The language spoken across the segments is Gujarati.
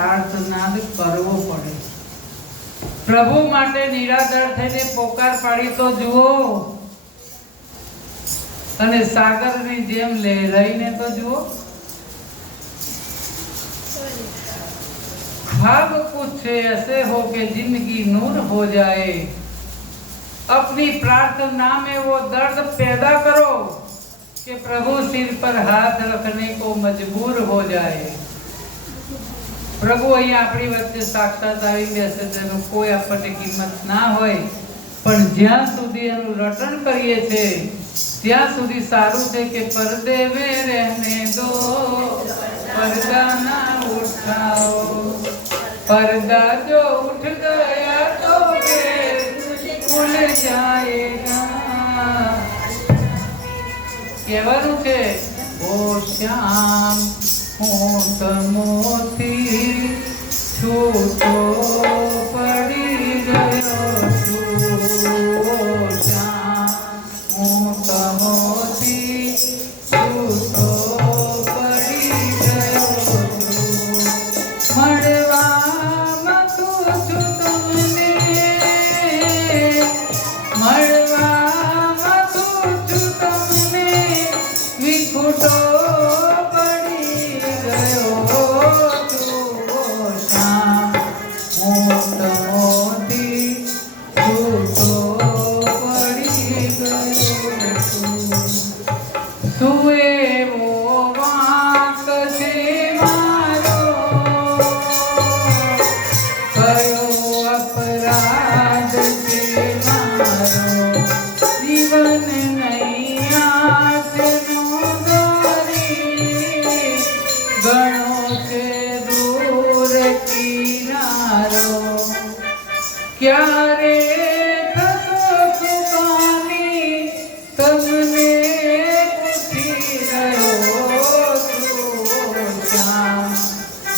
આર્તનાદ કરવો પડે। પ્રભુ માટે નિરાધાર થઈને પોકાર પાડી તો જુઓ, અને સાગરની જેમ લહેરાઈને તો જુઓ। ख्वाब कुछ ऐसे हो कि जिंदगी नूर हो जाए। अपनी प्रार्थना में वो दर्द पैदा करो कि प्रभु सिर पर हाथ रखने को मजबूर हो जाए। प्रभु અહીં આપણી વચ્ચે સાક્ષાત આવી બેસે તેનું કોઈ આપણને કિંમત ના હોય, પણ જ્યાં સુધી એનું રટણ કરીએ છે ત્યાં સુધી સારું છે કે પરદે में रहने दो, पर्दा ना उठाओ। पर्दा जो उठ गया तो खुल जाएगा। કહેવાનું છે ઓ શ્યામ હું તમોથી છૂટો પડી ગયો છું। ઓ શ્યામ હું તમોથી છૂટો પડી ગયો છું। મળવામાં તું છું તમને, મળવામાં તું છું તમને વિખૂટો પડી ગયો છું। ઓ શ્યામ હું તમોથી છૂટો પડી ગયો છું। તું એવો વાંક છે મારો, કયો અપરાધ છે મારો, જીવન નહીં હાથનો દોરી, ઘણો છે દૂર કિનારો। ક્યારે થશો સુકાની તમને પૂછી રહ્યો છું। શ્યામ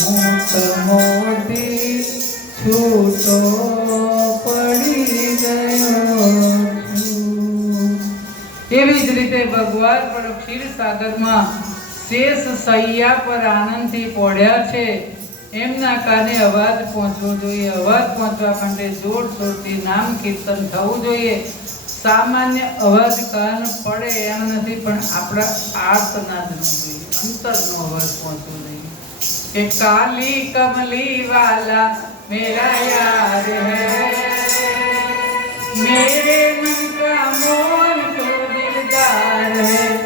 હું તમોથી છૂટો પડી ગયો છું। એવી જ રીતે ભગવાન પણ ક્ષીરસાગરમાં શેષ સૈયા પર આનંદથી પોઢ્યા છે। એમના કાને અવાજ પહોંચવો જોઈએ। અવાજ પહોંચવા માટે જોર જોરથી નામ કીર્તન થવું જોઈએ। સામાન્ય અવાજ કાન પડે એમ નથી, પણ આપણા આર્તનાદનો જોઈએ, અંતરનો અવાજ પહોંચવો જોઈએ કે કાલી કમલી વાલા मेरा यार है, मेरे मन का मोल तो दिलदार है।